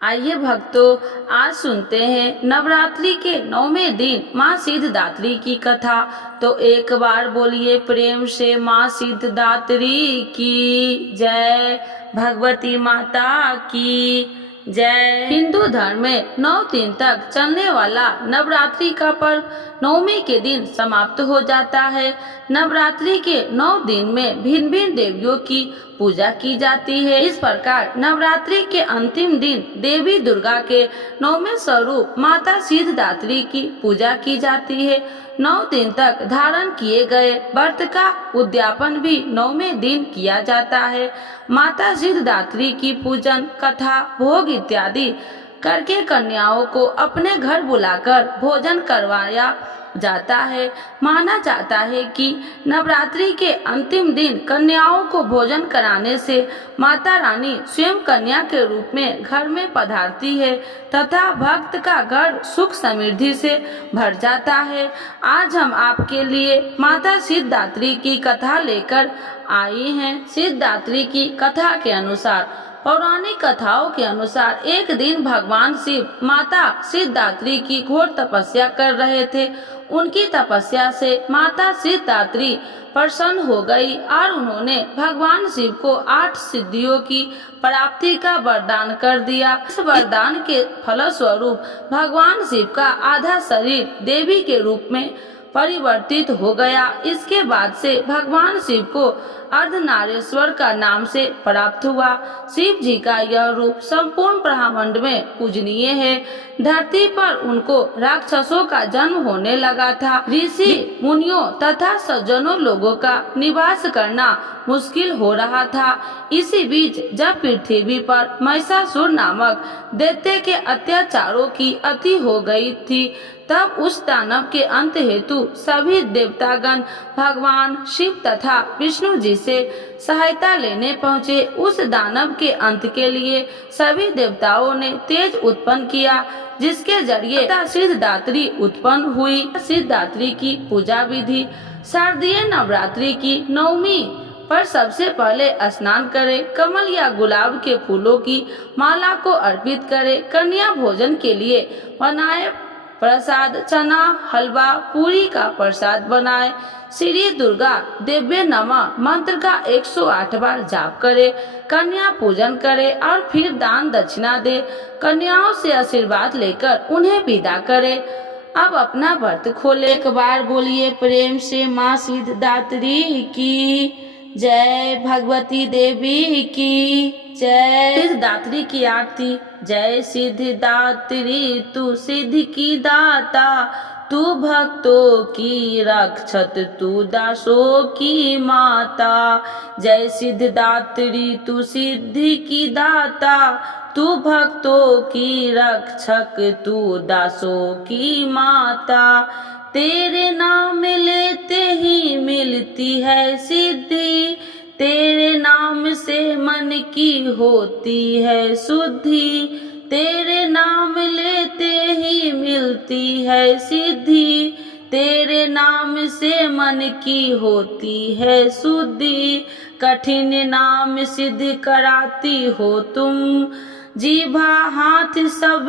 आइए भक्तों, आज सुनते हैं नवरात्रि के 9वें दिन माँ सिद्धिदात्री की कथा। तो एक बार बोलिए प्रेम से माँ सिद्धिदात्री की जय, भगवती माता की जय। हिंदू धर्म में 9 दिन तक चलने वाला नवरात्रि का पर्व 9वें के दिन समाप्त हो जाता है। नवरात्रि के 9 दिन में भिन्न भिन्न देवियों की पूजा की जाती है। इस प्रकार नवरात्रि के अंतिम दिन देवी दुर्गा के 9वें स्वरूप माता सिद्धिदात्री की पूजा की जाती है। 9 दिन तक धारण किए गए व्रत का उद्यापन भी 9वें दिन किया जाता है। माता सिद्धिदात्री की पूजन, कथा, भोग इत्यादि करके कन्याओं को अपने घर बुलाकर भोजन करवाया जाता है। माना जाता है कि नवरात्रि के अंतिम दिन कन्याओं को भोजन कराने से माता रानी स्वयं कन्या के रूप में घर में पधारती है तथा भक्त का घर सुख समृद्धि से भर जाता है। आज हम आपके लिए माता सिद्धिदात्री की कथा लेकर आई हैं। सिद्धिदात्री की कथा के अनुसार, पौराणिक कथाओं के अनुसार एक दिन भगवान शिव माता सिद्धिदात्री की घोर तपस्या कर रहे थे। उनकी तपस्या से माता सिद्धिदात्री प्रसन्न हो गई और उन्होंने भगवान शिव को 8 सिद्धियों की प्राप्ति का वरदान कर दिया। इस वरदान के फलस्वरूप भगवान शिव का आधा शरीर देवी के रूप में परिवर्तित हो गया। इसके बाद से भगवान शिव को अर्धनारीश्वर का नाम से प्राप्त हुआ। शिव जी का यह रूप संपूर्ण ब्रह्मांड में पूजनीय है। धरती पर उनको राक्षसों का जन्म होने लगा था। ऋषि मुनियों तथा सज्जनों लोगों का निवास करना मुश्किल हो रहा था। इसी बीच जब पृथ्वी पर महिषासुर नामक दैत्य के अत्याचारों की अति हो गई थी, तब उस दानव के अंत हेतु सभी देवतागण भगवान शिव तथा विष्णु जी से सहायता लेने पहुँचे। उस दानव के अंत के लिए सभी देवताओं ने तेज उत्पन्न किया, जिसके जरिए सिद्धिदात्री उत्पन्न हुई। सिद्धिदात्री की पूजा विधि। शारदीय नवरात्रि की 9वीं पर सबसे पहले स्नान करें। कमल या गुलाब के फूलों की माला को अर्पित करें। कन्या भोजन के लिए बनाए प्रसाद चना, हलवा, पूरी का प्रसाद बनाए। श्री दुर्गा देव्य नमः मंत्र का 108 बार जाप करे। कन्या पूजन करे और फिर दान दक्षिणा दे। कन्याओं से आशीर्वाद लेकर उन्हें विदा करे। अब अपना व्रत खोले। एक बार बोलिए प्रेम से माँ सिद्धिदात्री की जय, भगवती देवी की जय। सिद्धिदात्री की आरती। जय सिद्धिदात्री तू सिद्धि की दाता, तू भक्तों की रक्षक, तू दासों की माता। जय सिद्धिदात्री तू सिद्धि की दाता, तू भक्तों की रक्षक, तू दासों की माता। तेरे नाम लेते ही मिलती है सिद्धि, तेरे नाम से मन की होती है शुद्धि। तेरे नाम लेते ही मिलती है सिद्धि, तेरे नाम से मन की होती है शुद्धि। कठिन नाम सिद्ध कराती हो तुम, जीभा हाथ सब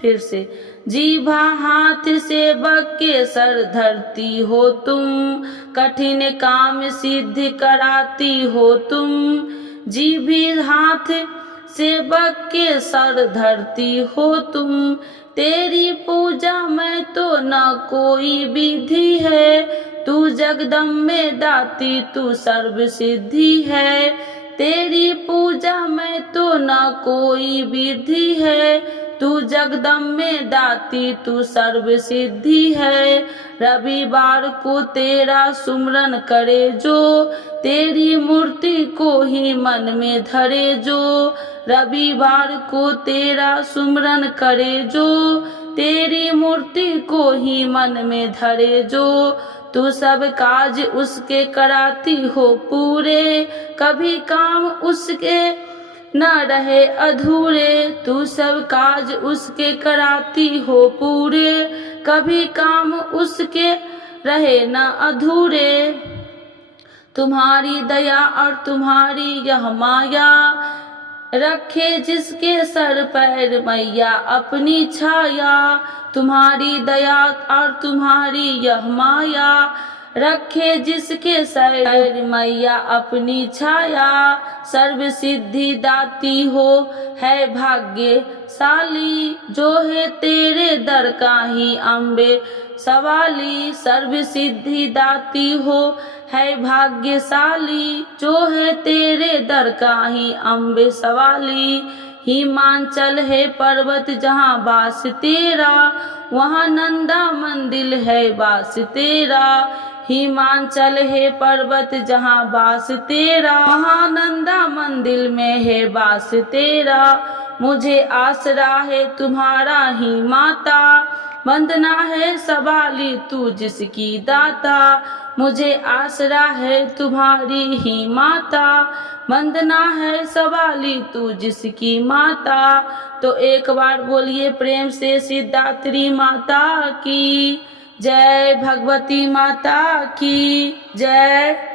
फिर से जीभा हाथ से बग के सर धरती हो तुम। कठिन काम सिद्ध कराती हो तुम, जीभी हाथ से बग के सर धरती हो तुम। तेरी पूजा में तो न कोई विधि है, तू जगदम्बे दाती तू सर्व सिद्धि है। तेरी पूजा में तो न कोई विधि है, तू जगदम्बे दाती तू सर्व सिद्धि है। रविवार को तेरा सुमरन करे जो, तेरी मूर्ति को ही मन में धरे जो। रविवार को तेरा सुमरन करे जो, तेरी मूर्ति को ही मन में धरे जो। तू सब काज उसके कराती हो पूरे, कभी काम उसके न रहे अधूरे। तू सब काज उसके कराती हो पूरे, कभी काम उसके रहे न अधूरे। तुम्हारी दया और तुम्हारी यह माया रखे जिसके सर पैर मैया अपनी छाया, तुम्हारी दया और तुम्हारी यह माया, रखे जिसके सर मैया अपनी छाया, सर्व सिद्धि दाती हो है भाग्यशाली, जो है तेरे दर का ही अम्बे सवाली, सर्व सिद्धि दाती हो है भाग्यशाली, जो है तेरे दर का ही अम्बे सवाली। हिमांचल है पर्वत जहाँ वास तेरा, वहाँ नंदा मंदिर है वास तेरा, हिमांचल है पर्वत जहाँ वास तेरा, वहाँ नंदा मंदिर में है वास तेरा, मुझे आसरा है तुम्हारा ही माता, वंदना है सवाली तू जिसकी दाता, मुझे आसरा है तुम्हारी ही माता, वंदना है सवाली तू जिसकी माता। तो एक बार बोलिए प्रेम से सिद्धात्री माता की जय, भगवती माता की जय।